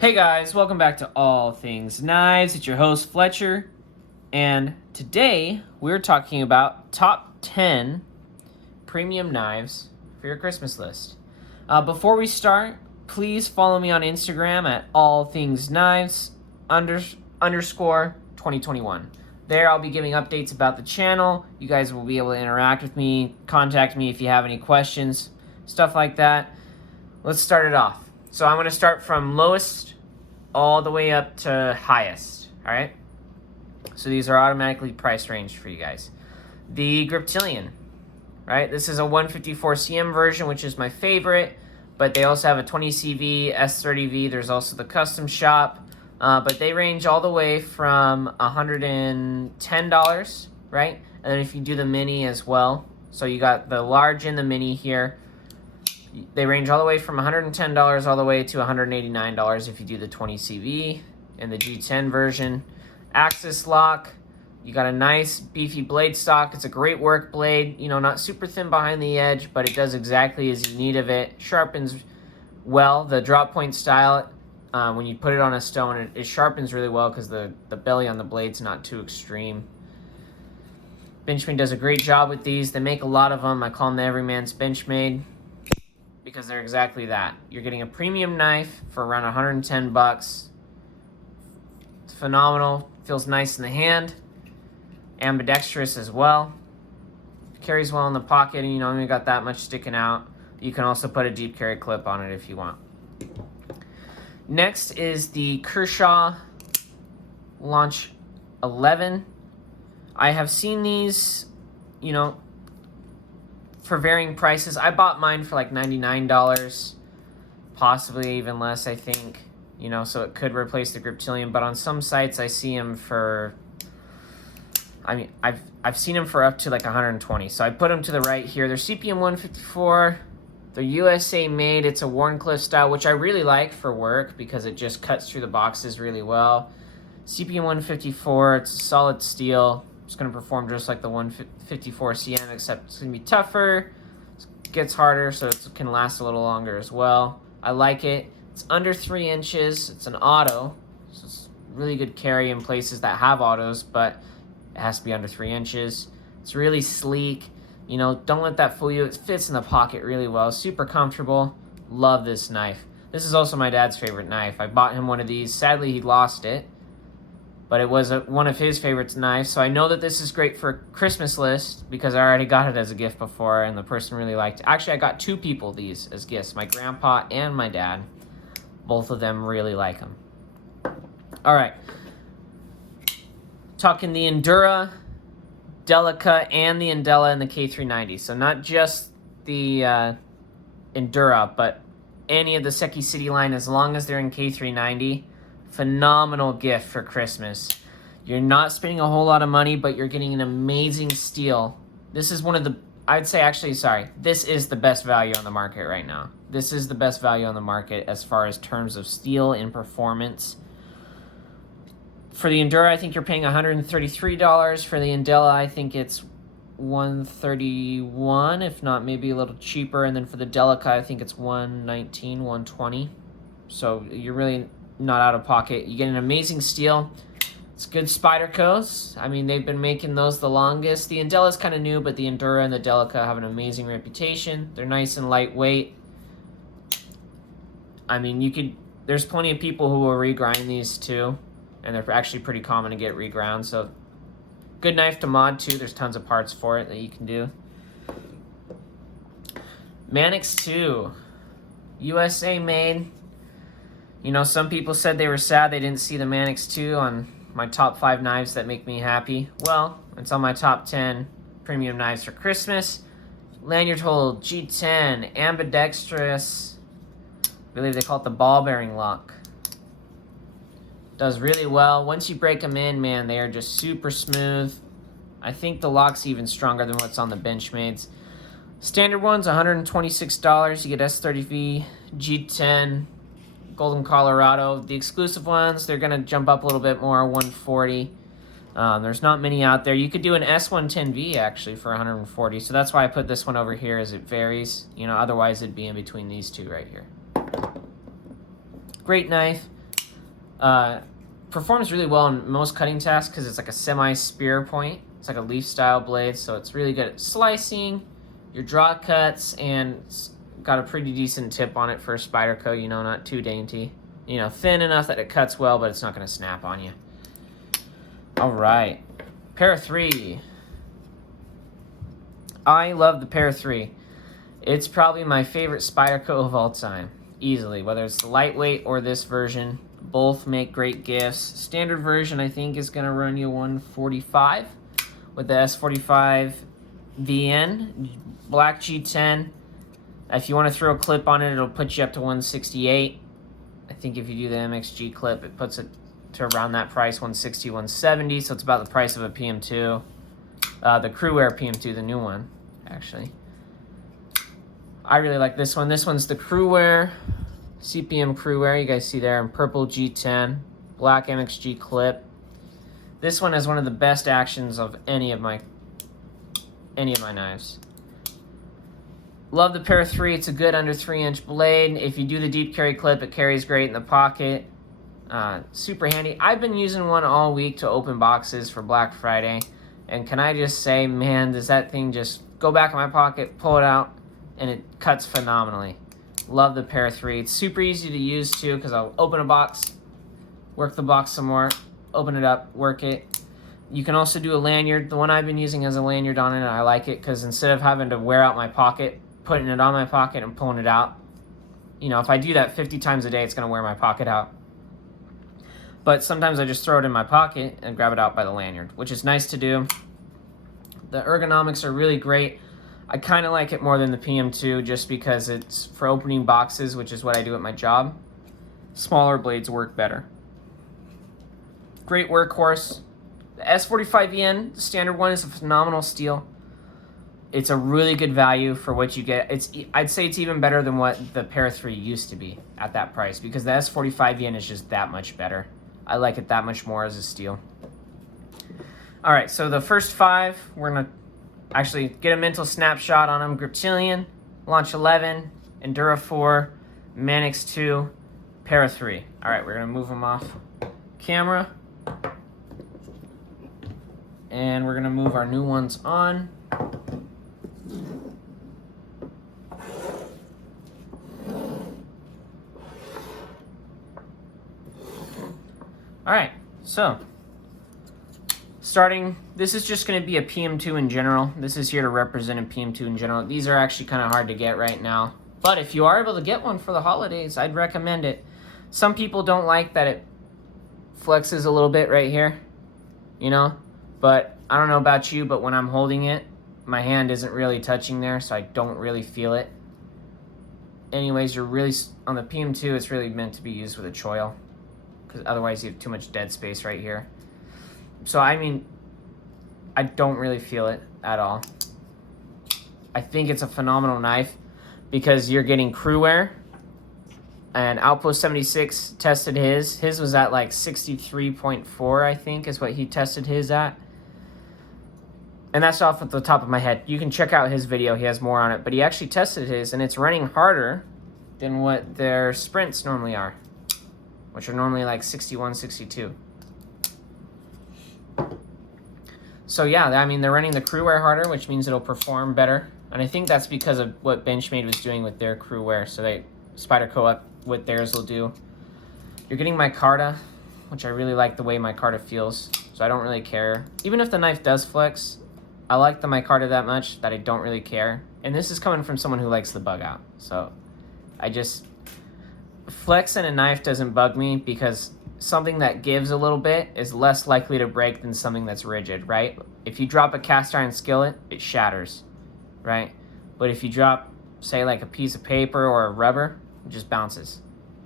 Hey guys, welcome back to All Things Knives. It's your host Fletcher, and today we're talking about top 10 premium knives for your Christmas list. Before we start, please follow me on Instagram at All Things Knives underscore 2021. There I'll be giving updates about the channel. You guys will be able to interact with me, contact me if you have any questions, stuff like that. Let's start it off. So I'm going to start from lowest all the way up to highest, all right? So these are automatically price ranged for you guys. The Griptilian, right? This is a 154 cm version, which is my favorite, but they also have a 20 CV, S30V. There's also the custom shop, but they range all the way from $110, right? And then if you do the mini as well, so you got the large and the mini here, they range all the way from $110 all the way to $189 if you do the 20 CV and the G10 version. Axis lock, you got a nice beefy blade stock. It's a great work blade, you know, not super thin behind the edge, but it does exactly as you need of it. Sharpens well. The drop point style, when you put it on a stone, it sharpens really well because the belly on the blade's not too extreme. Benchmade does a great job with these. They make a lot of them. I call them the Everyman's Benchmade, because they're exactly that. You're getting a premium knife for around 110 bucks. It's phenomenal. Feels nice in the hand. Ambidextrous as well. Carries well in the pocket, and you know, you got that much sticking out. You can also put a deep carry clip on it if you want. Next is the Kershaw Launch 11. I have seen these, you know, for varying prices. I bought mine for like $99, possibly even less, I think. You know, so it could replace the Griptilian, but on some sites I see them for, I mean, I've seen them for up to like 120. So I put them to the right here. They're CPM 154. They're USA made. It's a Warncliffe style, which I really like for work because it just cuts through the boxes really well. CPM 154. It's solid steel. It's going to perform just like the 154 CM, except it's going to be tougher, it gets harder, so it can last a little longer as well. I like it. It's under 3 inches. It's an auto, so it's really good carry in places that have autos, but it has to be under 3 inches. It's really sleek. You know, don't let that fool you. It fits in the pocket really well. Super comfortable. Love this knife. This is also my dad's favorite knife. I bought him one of these. Sadly, he lost it, but it was one of his favorite knives, so I know that this is great for a Christmas list because I already got it as a gift before, and the person really liked it. Actually, I got 2 people these as gifts, my grandpa and my dad. Both of them really like them. All right. Talking the Endura, Delica, and the Indela and the K390. So not just the Endura, but any of the Seki City line, as long as they're in K390. Phenomenal gift for Christmas. You're not spending a whole lot of money, but you're getting an amazing steal. This is one of the, this is the best value on the market right now. This is the best value on the market as far as terms of steel and performance. For the Endura, I think you're paying $133. For the Indela, I think it's $131, if not maybe a little cheaper. And then for the Delica, I think it's $119, $120. So you're really not out of pocket. You get an amazing steel. It's good Spydercos. I mean, they've been making those the longest. The Indela is kind of new, but the Endura and the Delica have an amazing reputation. They're nice and lightweight. I mean, there's plenty of people who will regrind these too, and they're actually pretty common to get reground. So good knife to mod too. There's tons of parts for it that you can do. Manix 2, USA made. You know, some people said they were sad they didn't see the Manix 2 on my top 5 knives that make me happy. Well, it's on my top 10 premium knives for Christmas. Lanyard hole, G10, ambidextrous. I believe they call it the ball bearing lock. Does really well. Once you break them in, man, they are just super smooth. I think the lock's even stronger than what's on the Benchmades. Standard one's $126. You get S30V, G10, Golden Colorado. The exclusive ones, they're going to jump up a little bit more, $140. There's not many out there. You could do an S110V actually for $140. So that's why I put this one over here, as it varies. You know, otherwise it'd be in between these two right here. Great knife. Performs really well in most cutting tasks because it's like a semi-spear point. It's like a leaf style blade, so it's really good at slicing, your draw cuts, and it's got a pretty decent tip on it for a Spyderco, you know, not too dainty. You know, thin enough that it cuts well, but it's not going to snap on you. All right, Para 3. I love the Para 3. It's probably my favorite Spyderco of all time, easily, whether it's the lightweight or this version. Both make great gifts. Standard version, I think, is going to run you $145 with the S45 VN. Black G10, if you want to throw a clip on it, it'll put you up to $168. I think if you do the MXG clip, it puts it to around that price, $160, $170, so it's about the price of a PM2. The Crewwear PM2, the new one, actually. I really like this one. This one's the Crewwear, CPM Crewwear. You guys see there in purple G10, black MXG clip. This one has one of the best actions of any of my knives. Love the Para 3. It's a good under 3-inch blade. If you do the deep carry clip, it carries great in the pocket. Super handy. I've been using one all week to open boxes for Black Friday. And can I just say, man, does that thing just go back in my pocket, pull it out, and it cuts phenomenally. Love the Para 3. It's super easy to use too, because I'll open a box, work the box some more, open it up, work it. You can also do a lanyard. The one I've been using has a lanyard on it, and I like it because instead of having to wear out my pocket, putting it on my pocket and pulling it out, you know, if I do that 50 times a day, it's going to wear my pocket out. But sometimes I just throw it in my pocket and grab it out by the lanyard, which is nice to do. The ergonomics are really great. I kind of like it more than the PM2 just because it's for opening boxes, which is what I do at my job. Smaller blades work better. Great workhorse. The S45VN, the standard one, is a phenomenal steel. It's a really good value for what you get. I'd say it's even better than what the Para 3 used to be at that price because the S45VN is just that much better. I like it that much more as a steel. All right, so the first 5, we're going to actually get a mental snapshot on them. Griptilian, Launch 11, Endura 4, Manix 2, Para 3. All right, we're going to move them off camera. And we're going to move our new ones on. All right, so starting, this is just going to be a PM2 in general. This is here to represent a PM2 in general. These are actually kind of hard to get right now. But if you are able to get one for the holidays, I'd recommend it. Some people don't like that it flexes a little bit right here, you know? But I don't know about you, but when I'm holding it, my hand isn't really touching there, so I don't really feel it. Anyways, you're really, on the PM2, it's really meant to be used with a choil, because otherwise you have too much dead space right here. So, I mean, I don't really feel it at all. I think it's a phenomenal knife because you're getting Crewwear, and Outpost 76 tested his. His was at like 63.4, I think, is what he tested his at. And that's off at the top of my head. You can check out his video. He has more on it. But he actually tested his, and it's running harder than what their sprints normally are, which are normally like 61, 62. So yeah, I mean, they're running the Crewwear harder, which means it'll perform better. And I think that's because of what Benchmade was doing with their Crewwear. So they, Spyderco up with theirs will do. You're getting micarta, which I really like the way micarta feels. So I don't really care. Even if the knife does flex, I like the micarta that much that I don't really care. And this is coming from someone who likes the bug out. So I just, flex in a knife doesn't bug me because something that gives a little bit is less likely to break than something that's rigid, right? If you drop a cast iron skillet, it shatters, right? But if you drop, say, like a piece of paper or a rubber, it just bounces,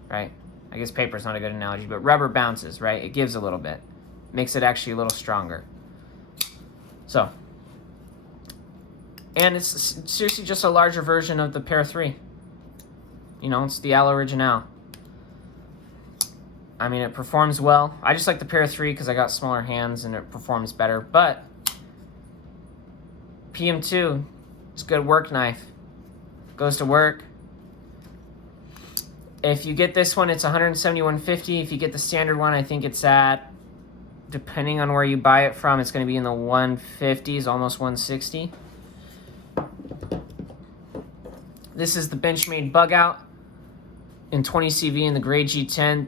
right? I guess paper is not a good analogy, but rubber bounces, right? It gives a little bit. Makes it actually a little stronger. So, and it's seriously just a larger version of the Para 3. You know, it's the Al Original. I mean, it performs well. I just like the Para 3 because I got smaller hands and it performs better. But PM2, it's a good work knife. Goes to work. If you get this one, it's $171.50. If you get the standard one, I think it's at, depending on where you buy it from, it's going to be in the 150s, almost 160. This is the Benchmade Bug Out in 20 CV in the Gray G10.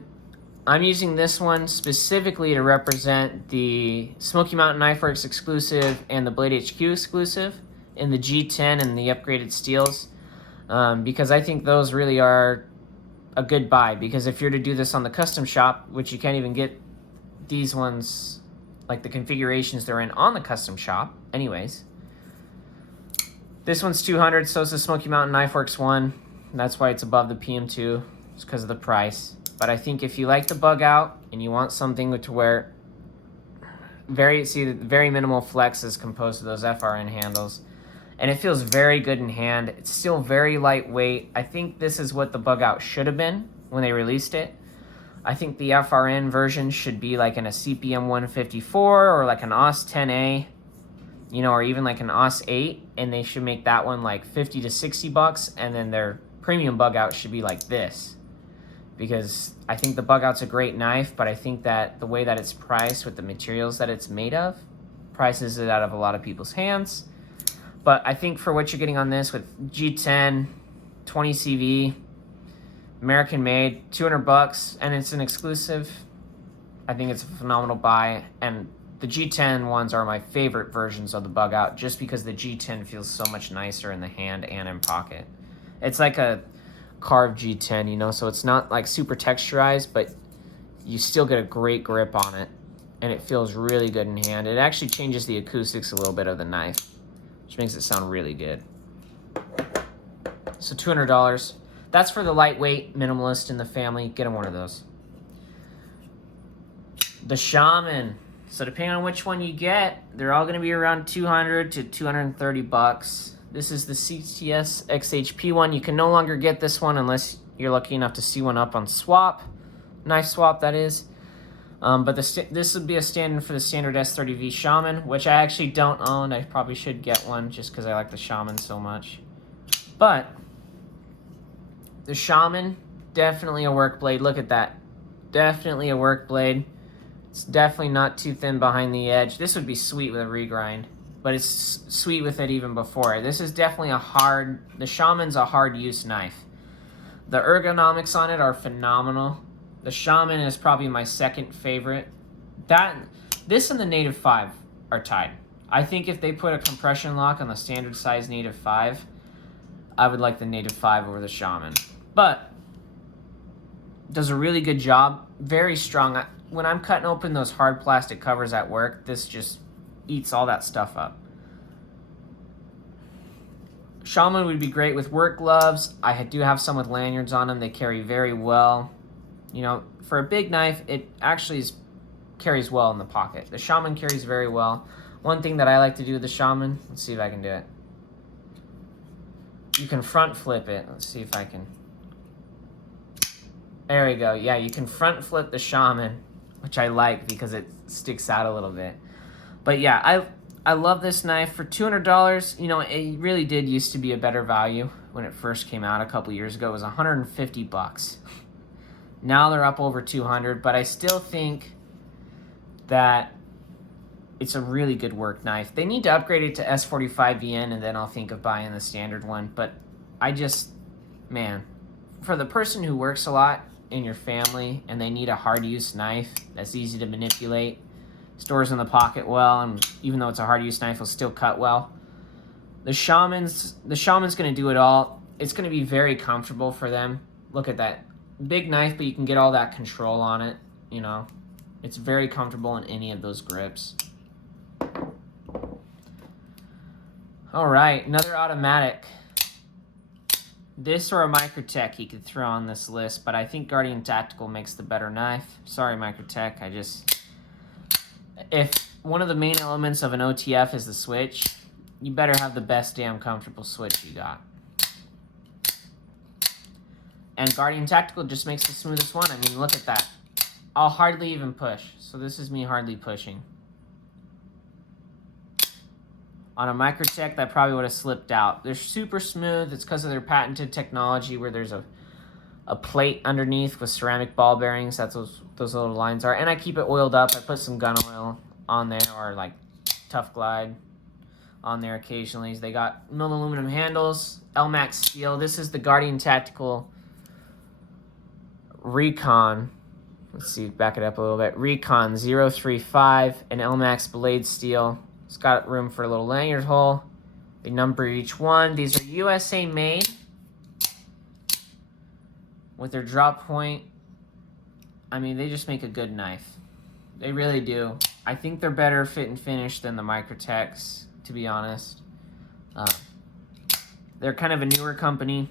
I'm using this one specifically to represent the Smoky Mountain Knife Works exclusive and the Blade HQ exclusive in the G10 and the upgraded steels, because I think those really are a good buy. Because if you're to do this on the custom shop, which you can't even get these ones, like the configurations they're in on the custom shop anyways. This one's $200, so is the Smoky Mountain Knife Works one. That's why it's above the PM2. It's because of the price. But I think if you like the Bug Out and you want something to where very minimal flex is composed of those FRN handles, and it feels very good in hand. It's still very lightweight. I think this is what the Bug Out should have been when they released it. I think the FRN version should be like in a CPM 154 or like an AUS 10A, you know, or even like an AUS 8, and they should make that one like 50 to 60 bucks, and then their premium Bug Out should be like this. Because I think the Bug Out's a great knife, but I think that the way that it's priced with the materials that it's made of prices it out of a lot of people's hands. But I think for what you're getting on this with G10, 20 CV, American made, 200 bucks, and it's an exclusive, I think it's a phenomenal buy. And the G10 ones are my favorite versions of the Bug Out, just because the G10 feels so much nicer in the hand and in pocket. It's like a carved G10, you know, so it's not like super texturized, but you still get a great grip on it, and it feels really good in hand. It actually changes the acoustics a little bit of the knife, which makes it sound really good. So $200. That's for the lightweight minimalist in the family. Get them one of those. The Shaman. So depending on which one you get, they're all going to be around 200 to 230 bucks. This is the CTS XHP one. You can no longer get this one unless you're lucky enough to see one up on Swap. Knife Swap, that is. But this would be a stand-in for the standard S30V Shaman, which I actually don't own. I probably should get one just because I like the Shaman so much. But the Shaman, definitely a work blade. Look at that. Definitely a work blade. It's definitely not too thin behind the edge. This would be sweet with a regrind, but it's sweet with it even before. This is definitely the Shaman's a hard use knife. The ergonomics on it are phenomenal. The Shaman is probably my second favorite. This and the Native 5 are tied. I think if they put a compression lock on the standard size Native 5, I would like the Native 5 over the Shaman. But does a really good job. Very strong. When I'm cutting open those hard plastic covers at work, this just eats all that stuff up. Shaman would be great with work gloves. I do have some with lanyards on them. They carry very well. You know, for a big knife, it actually carries well in the pocket. The Shaman carries very well. One thing that I like to do with the Shaman, let's see if I can do it. You can front flip it. Let's see if I can. There we go. Yeah, you can front flip the Shaman, which I like because it sticks out a little bit. But yeah, I love this knife for $200. You know, it really did used to be a better value when it first came out a couple years ago. It was 150 bucks. Now they're up over 200, but I still think that it's a really good work knife. They need to upgrade it to S45VN, and then I'll think of buying the standard one. But man, for the person who works a lot in your family and they need a hard-use knife that's easy to manipulate, stores in the pocket well, and even though it's a hard-use knife, it'll still cut well. The Shaman's going to do it all. It's going to be very comfortable for them. Look at that. Big knife, but you can get all that control on it, you know. It's very comfortable in any of those grips. All right, another automatic. This or a Microtech you could throw on this list, but I think Guardian Tactical makes the better knife. Sorry, Microtech. If one of the main elements of an OTF is the switch, you better have the best damn comfortable switch you got. And Guardian Tactical just makes the smoothest one. I mean, look at that. I'll hardly even push. So this is me hardly pushing. On a Microtech, that probably would have slipped out. They're super smooth. It's because of their patented technology where there's a a plate underneath with ceramic ball bearings. That's what those little lines are. And I keep it oiled up. I put some gun oil on there, or like Tough Glide on there occasionally. They got milled aluminum handles, L-Max steel. This is the Guardian Tactical Recon. Let's see, back it up a little bit. Recon 035, an L-Max blade steel. It's got room for a little lanyard hole. They number each one. These are USA made with their drop point. I mean, they just make a good knife. They really do. I think they're better fit and finish than the Microtechs, to be honest. They're kind of a newer company,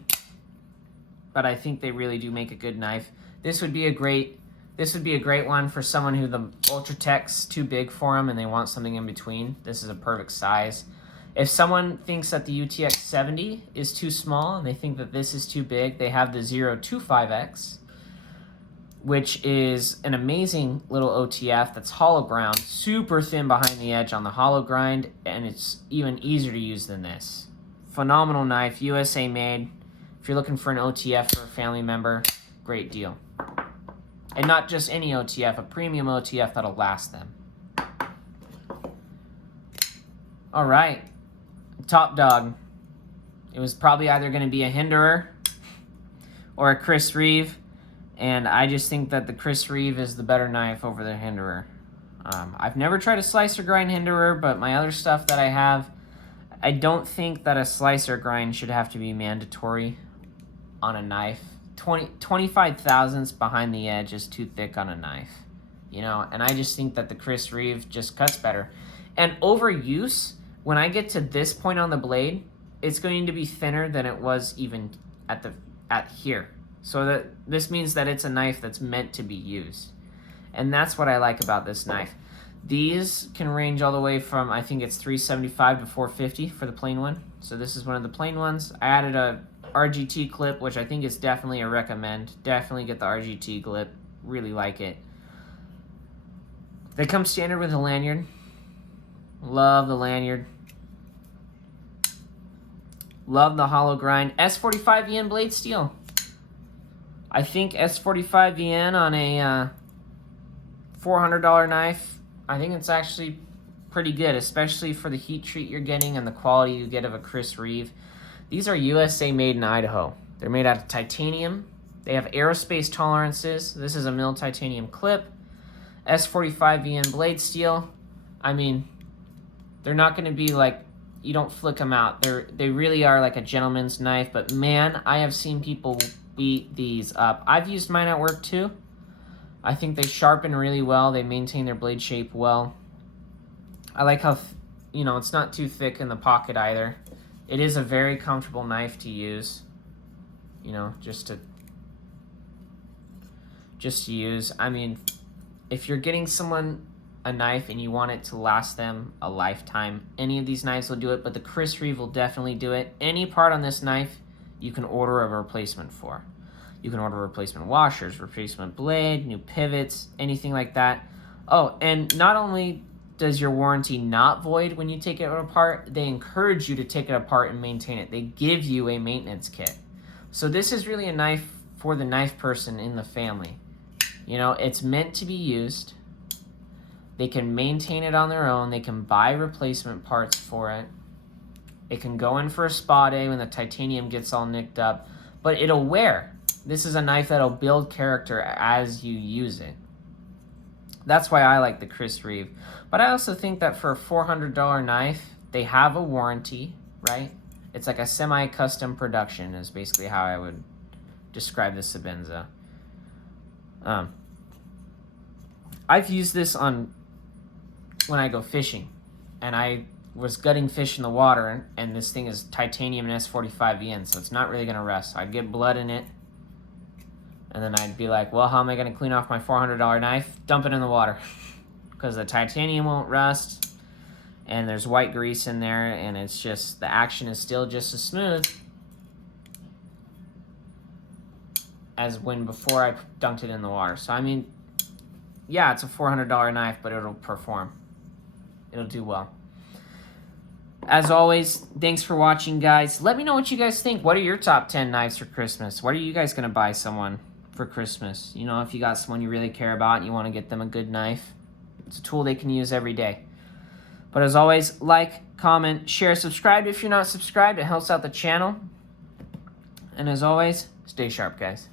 but I think they really do make a good knife. This would be a great one for someone who the Ultratech's too big for them and they want something in between. This is a perfect size. If someone thinks that the UTX 70 is too small and they think that this is too big, they have the 025X, which is an amazing little OTF that's hollow ground, super thin behind the edge on the hollow grind, and it's even easier to use than this. Phenomenal knife, USA made. If you're looking for an OTF for a family member, great deal. And not just any OTF, a premium OTF that'll last them. All right, top dog. It was probably either going to be a Hinderer or a Chris Reeve, and I just think that the Chris Reeve is the better knife over the Hinderer. I've never tried a slicer grind Hinderer, but my other stuff that I have, I don't think that a slicer grind should have to be mandatory on a knife. 25 thousandths behind the edge is too thick on a knife, you know, and I just think that the Chris Reeve just cuts better. And overuse, when I get to this point on the blade, it's going to be thinner than it was even at here. So that this means that it's a knife that's meant to be used. And that's what I like about this knife. These can range all the way from, I think it's $375 to $450 for the plain one. So this is one of the plain ones. I added a RGT clip, which I think is definitely a recommend. Definitely get the RGT clip. Really like it. They come standard with a lanyard. Love the lanyard. Love the hollow grind. S45VN blade steel. I think S45VN on a $400 knife, I think it's actually pretty good, especially for the heat treat you're getting and the quality you get of a Chris Reeve. These are USA made in Idaho. They're made out of titanium. They have aerospace tolerances. This is a milled titanium clip. S45VN blade steel. I mean, they're not going to be like, you don't flick them out. They really are like a gentleman's knife, but man, I have seen people beat these up. I've used mine at work too. I think they sharpen really well. They maintain their blade shape well. I like how, you know, it's not too thick in the pocket either. It is a very comfortable knife to use, you know, just to use. I mean, if you're getting someone a knife and you want it to last them a lifetime, any of these knives will do it, but the Chris Reeve will definitely do it. Any part on this knife, you can order a replacement for. You can order replacement washers, replacement blade, new pivots, anything like that. Oh, and not only does your warranty not void when you take it apart, they encourage you to take it apart and maintain it. They give you a maintenance kit. So this is really a knife for the knife person in the family. You know, it's meant to be used. They can maintain it on their own. They can buy replacement parts for it. It can go in for a spa day when the titanium gets all nicked up, but it'll wear. This is a knife that'll build character as you use it. That's why I like the Chris Reeve. But I also think that for a $400 knife, they have a warranty, right? It's like a semi-custom production is basically how I would describe the Sebenza. I've used this on when I go fishing, and I was gutting fish in the water, and this thing is titanium and S45VN, so it's not really going to rust. So I'd get blood in it, and then I'd be like, well, how am I going to clean off my $400 knife? Dump it in the water, because the titanium won't rust, and there's white grease in there, and it's just, the action is still just as smooth as when before I dunked it in the water. So, I mean, yeah, it's a $400 knife, but it'll perform. It'll do well. As always, thanks for watching, guys. Let me know what you guys think. What are your top 10 knives for Christmas? What are you guys going to buy someone for Christmas? You know, if you got someone you really care about and you want to get them a good knife, it's a tool they can use every day. But as always, like, comment, share, subscribe if you're not subscribed. It helps out the channel. And as always, stay sharp, guys.